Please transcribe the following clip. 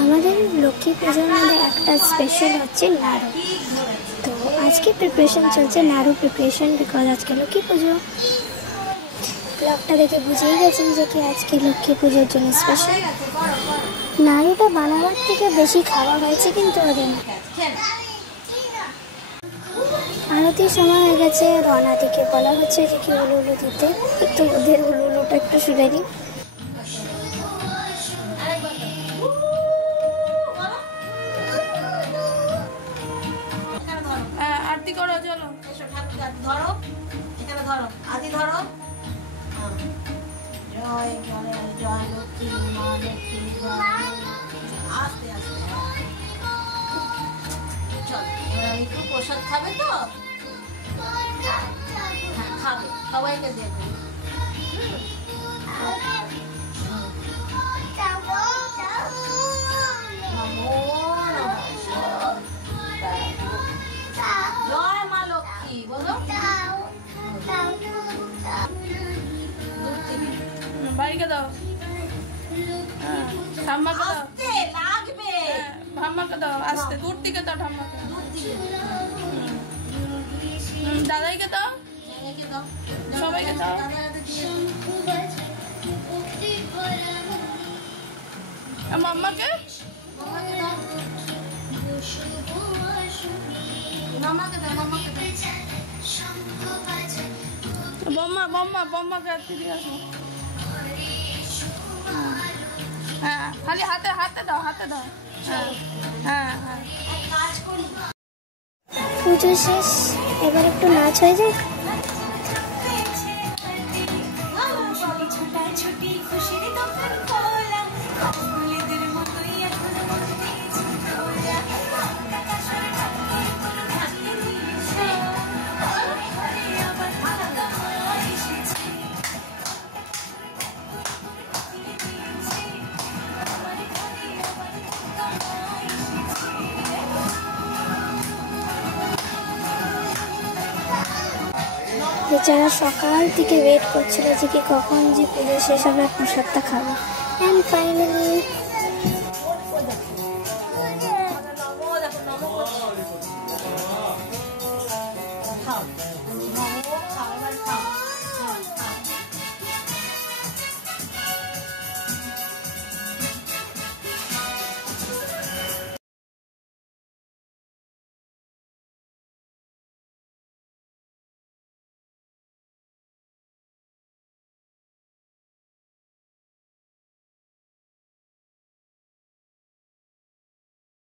আমাদের লক্ষ্মী পুজোর মধ্যে একটা স্পেশাল হচ্ছে নাড়ু। তো আজকে প্রিপারেশন চলছে নাড়ু প্রিপারেশন, বিকজ আজকে লক্ষ্মী পুজো। ব্লগটা দেখে বুঝেই গেছেন যে কি আজকে লক্ষ্মী পুজোর জন্য স্পেশাল। নাড়ুটা বানাবার থেকে বেশি খাওয়া হয়েছে কিন্তু ওদের। আরতির সময় হয়ে গেছে, রওনা থেকে বলা হচ্ছে যে কি উলু উলু দিতে, তো ওদের উলু উলুটা একটু শুনে নিই। আরতি করো, চলো ধরো, এখানে ধরো, আদি ধরো। জয় জয় জয় লক্ষ্মী মা লক্ষ্মী, আস্তে আস্তে। চল এবার একটু প্রসাদ খাবে তো? হ্যাঁ খাবে, সবাইকে দেবে। জয় মা লক্ষ্মী বলো। বাড়িকে দাও, ঠাম্মাকে দাও, লাগবে ঠাম্মাকে দাও, আস্তে দূর থেকে দাও, ঠাম্মাকে দাদাইকে দাও, সবাইকে দাও। মাম্মাকে বম্মা বম্মা বম্মাকে আজকে দিয়ে আসো। হ্যাঁ খালি হাতে হাতে দাও, হাতে দাও। হ্যাঁ হ্যাঁ পুজো শেষ, এবার একটু নাচ হয়ে যায়। বেচারা সকাল থেকে ওয়েট করছিল যে কি কখন যে পুজো শেষ হবে, প্রসাদটা খাবো। And finally